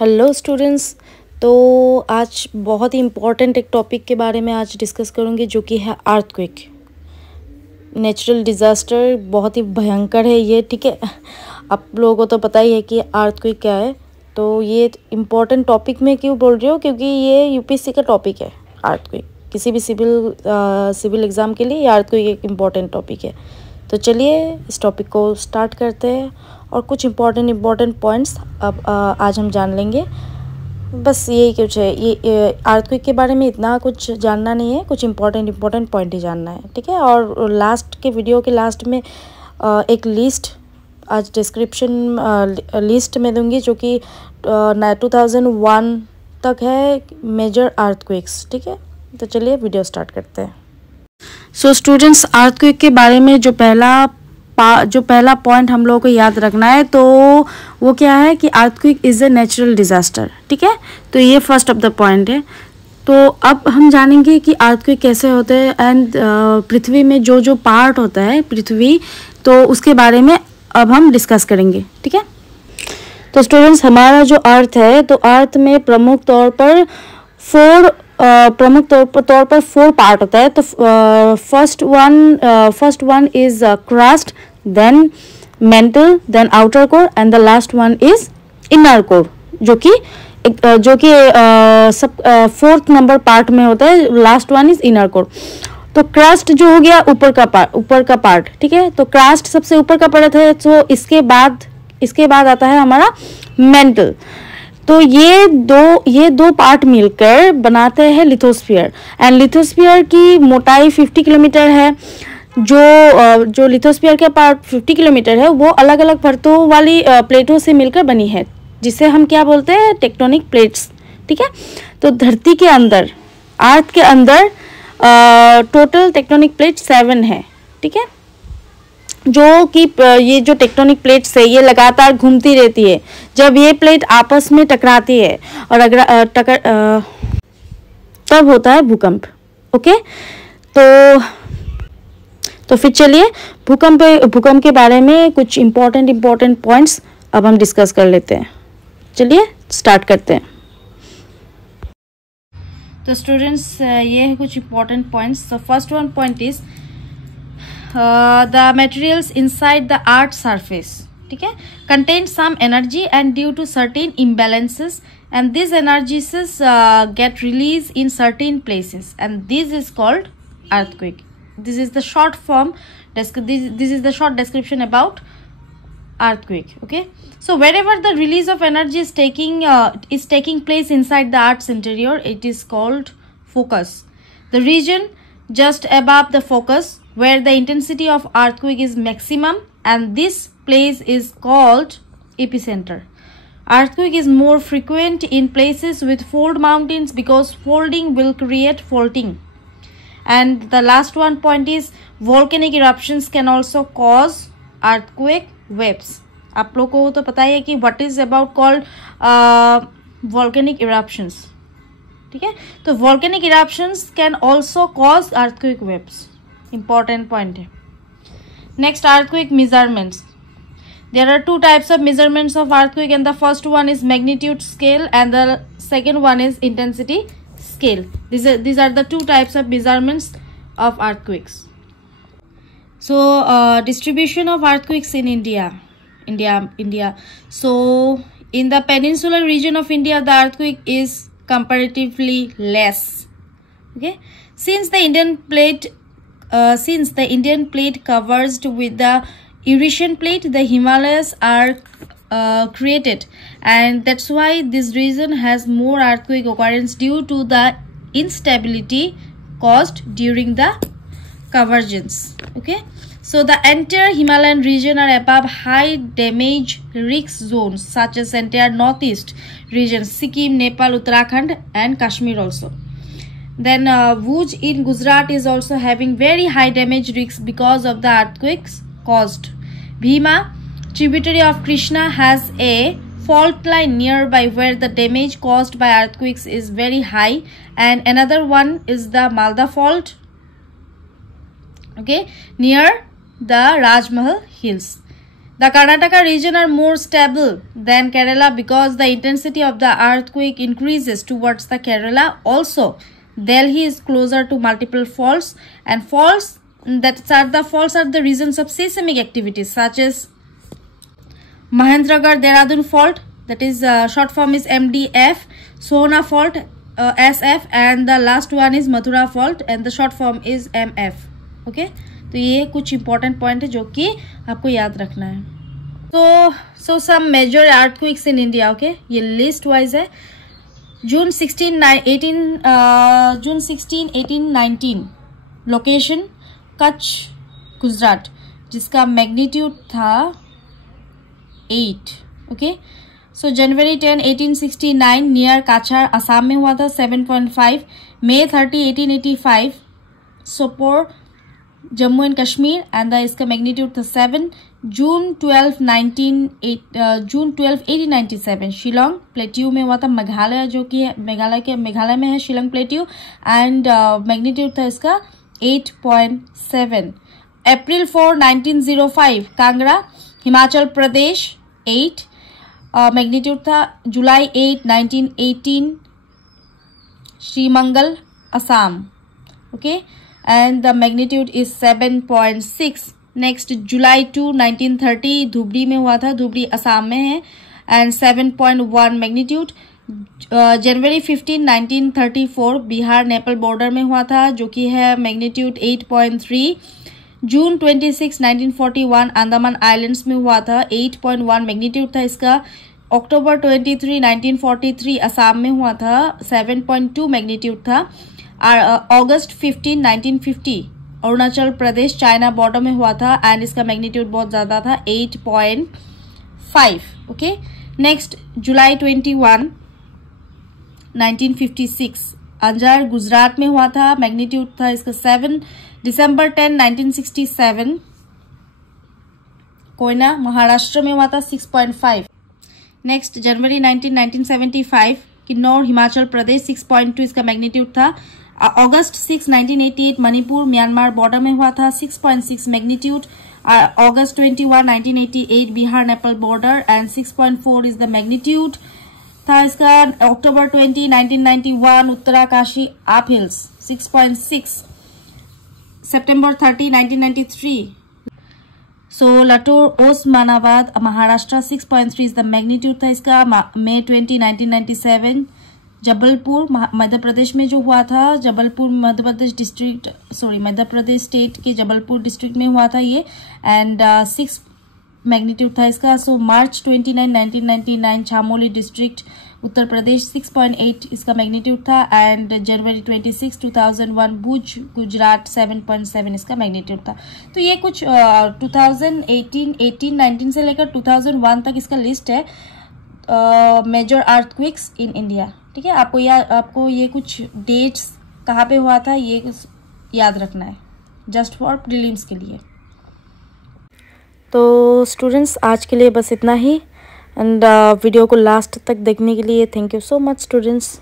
Hello students. तो आज बहुत ही इम्पॉर्टेंट एक टॉपिक के बारे में आज डिस्कस करूँगी, जो कि है अर्थक्वेक। नेचुरल डिज़ास्टर बहुत ही भयंकर है ये, ठीक है। आप लोगों को तो पता ही है कि अर्थक्वेक क्या है। तो ये इम्पॉर्टेंट टॉपिक में क्यों बोल रही हूँ, क्योंकि ये यूपीएससी का टॉपिक है अर्थक्वेक। किसी भी सिविल एग्ज़ाम के लिए ये अर्थक्वेक एक इम्पॉर्टेंट टॉपिक है। तो चलिए इस टॉपिक को स्टार्ट करते हैं और कुछ इम्पॉर्टेंट पॉइंट्स अब आज हम जान लेंगे। बस यही कुछ है, ये अर्थक्वेक के बारे में इतना कुछ जानना नहीं है, कुछ इम्पॉर्टेंट पॉइंट ही जानना है, ठीक है। और लास्ट के वीडियो के लास्ट में एक लिस्ट आज डिस्क्रिप्शन लिस्ट में दूंगी, जो कि 2001 तक है मेजर अर्थक्वेक्स, ठीक है। तो चलिए वीडियो स्टार्ट करते हैं। सो स्टूडेंट्स, अर्थक्वेक के बारे में जो पहला पॉइंट हम लोगों को याद रखना है, तो वो क्या है कि earthquake is a natural disaster, ठीक है। तो ये फर्स्ट ऑफ द पॉइंट है। तो अब हम जानेंगे कि अर्थक्वेक कैसे होते हैं एंड पृथ्वी में जो जो पार्ट होता है पृथ्वी, तो उसके बारे में अब हम डिस्कस करेंगे, ठीक है। तो स्टूडेंट्स, हमारा जो अर्थ है, तो अर्थ में प्रमुख तौर पर फोर पार्ट होता है। तो first one is crust, then mantle, then outer core and the last one is inner core, जो कि फोर्थ नंबर पार्ट में होता है। Last one is inner core. तो क्रस्ट जो हो गया ऊपर का पार्ट, ठीक है। तो क्रस्ट सबसे ऊपर का परत है। तो इसके बाद आता है हमारा मेंटल। तो ये दो पार्ट मिलकर बनाते हैं लिथोस्फीयर, एंड लिथोस्फीयर की मोटाई 50 किलोमीटर है। जो लिथोस्फीयर का पार्ट 50 किलोमीटर है, वो अलग अलग परतों वाली प्लेटों से मिलकर बनी है, जिसे हम क्या बोलते हैं, टेक्टोनिक प्लेट्स, ठीक है। तो धरती के अंदर, अर्थ के अंदर टोटल टेक्टोनिक प्लेट 7 है, ठीक है। जो कि ये जो टेक्टोनिक प्लेट्स है, ये लगातार घूमती रहती है। जब ये प्लेट आपस में टकराती है और अगर तब होता है भूकंप, ओके। तो फिर चलिए भूकंप के बारे में कुछ इम्पोर्टेंट पॉइंट्स अब हम डिस्कस कर लेते हैं। चलिए स्टार्ट करते हैं। तो स्टूडेंट्स, ये है कुछ इम्पोर्टेंट पॉइंट्स। तो first one point is the materials inside the earth's surface, ठीक है, contain some energy, and due to certain imbalances, and these energies get released in certain places, and this is called earthquake. This is the short form. This is the short description about earthquake, okay. So wherever the release of energy is taking place inside the earth's interior, it is called focus. The region just above the focus, where the intensity of earthquake is maximum, and this place is called epicenter. Earthquake is more frequent in places with fold mountains, because folding will create faulting. And the last one point is volcanic eruptions can also cause earthquake waves. आप लोगों को तो पता ही है कि what is about called volcanic eruptions, ठीक है। तो volcanic eruptions can also cause earthquake waves. Important point है। Next, earthquake measurements. There are two types of measurements of earthquake, and the first one is magnitude scale, and the second one is intensity scale. These are the two types of measurements of earthquakes. So distribution of earthquakes in India. So in the peninsular region of India, the earthquake is comparatively less, okay. Since the Indian plate covers with the Eurasian plate, the Himalayas are created, and that's why this region has more earthquake occurrence due to the instability caused during the convergence, okay. So the entire Himalayan region are above high damage risk zones, such as entire northeast region, Sikkim, Nepal, Uttarakhand and Kashmir also. Then Bhuj in Gujarat is also having very high damage risks because of the earthquakes caused. Bhima, tributary of Krishna, has a fault line nearby where the damage caused by earthquakes is very high, and another one is the Malda fault, okay, near the Raj Mahal hills. The Karnataka region are more stable than Kerala because the intensity of the earthquake increases towards the Kerala. Also, Delhi is closer to multiple faults, and faults are the regions of seismic activities such as Mahendragarh Dehradun fault, that is short form is MDF, Sohna fault SF, and the last one is Mathura fault and the short form is MF. Okay, तो ये कुछ important point है जो कि आपको याद रखना है. So some major earthquakes in India. Okay, ये list wise है. June 16, 18, 19. Location Kutch, Gujarat, जिसका magnitude था 8. Okay, so January 10, 1869 near Kachar, Assam में हुआ था 7.5. May 30, 1885 Sopore, Jammu and Kashmir and इसका मैग्नीट्यूड था 7. जून 12, 1897 शिलोंग प्लेट्यू में हुआ था, मेघालय जो कि मेघालय में है शिलोंग प्लेट्यू, एंड मैग्नीट्यूड था इसका 8.7. अप्रैल 4, 1905 कांगड़ा, हिमाचल प्रदेश 8. मैग्नीट्यूड था. जुलाई 8, 1918 Sreemangal, Assam. Okay, and the magnitude is 7.6. Next, July 2, 1930 Dhubri में हुआ था, धुबरी असम में है, and 7.1 magnitude. January 15, 1934 Bihar Nepal border में हुआ था, जो कि है magnitude 8.3. June 26, 1941 अंडमान आइलैंड्स में हुआ था, 8.1 magnitude था इसका. October 23, 1943 असम में हुआ था, 7.2 magnitude था. अगस्त 15, 1950 अरुणाचल प्रदेश चाइना बॉर्डर में हुआ था, एंड इसका मैग्नीट्यूड बहुत ज्यादा था, 8.5. Okay, next July 21, 1956 Anjar Gujarat में हुआ था, मैग्नीट्यूड था इसका 7. दिसंबर 10, 1967 कोयना महाराष्ट्र में हुआ था, 6.5. नेक्स्ट जनवरी 19, 1975 किन्नौर हिमाचल प्रदेश, 6.2 इसका मैग्नीट्यूड था. अगस्त 6, 1988 मणिपुर म्यांमार बॉर्डर में हुआ था, 6.6 मैग्नीट्यूड. अगस्त 21, 1988 Bihar Nepal border, and 6.4 is the magnitude था इसका. अक्टूबर 20, 1991 उत्तराकाशी आप हिल्स, 6.6. सितंबर 30, 1993 सो Latur Osmanabad Maharashtra, 6.3 is the magnitude था इसका. मई 20, 1997 जबलपुर मध्य प्रदेश में जो हुआ था, जबलपुर मध्य प्रदेश स्टेट के जबलपुर डिस्ट्रिक्ट में हुआ था ये, एंड 6 मैग्नीट्यूड था इसका. सो मार्च 29, 1999 छामोली डिस्ट्रिक्ट उत्तर प्रदेश, 6.8 इसका मैग्नीट्यूड था. एंड जनवरी 26, 2001 भुज गुजरात, 7.7 इसका मैग्नीट्यूड था. तो ये कुछ 2018, 19 से लेकर 2001 तक इसका लिस्ट है मेजर अर्थक्वेक्स इन इंडिया. ठीक है, आपको ये कुछ डेट्स कहाँ पे हुआ था ये याद रखना है, जस्ट फॉर प्रीलिम्स के लिए. तो स्टूडेंट्स आज के लिए बस इतना ही, एंड वीडियो को लास्ट तक देखने के लिए thank you so much students.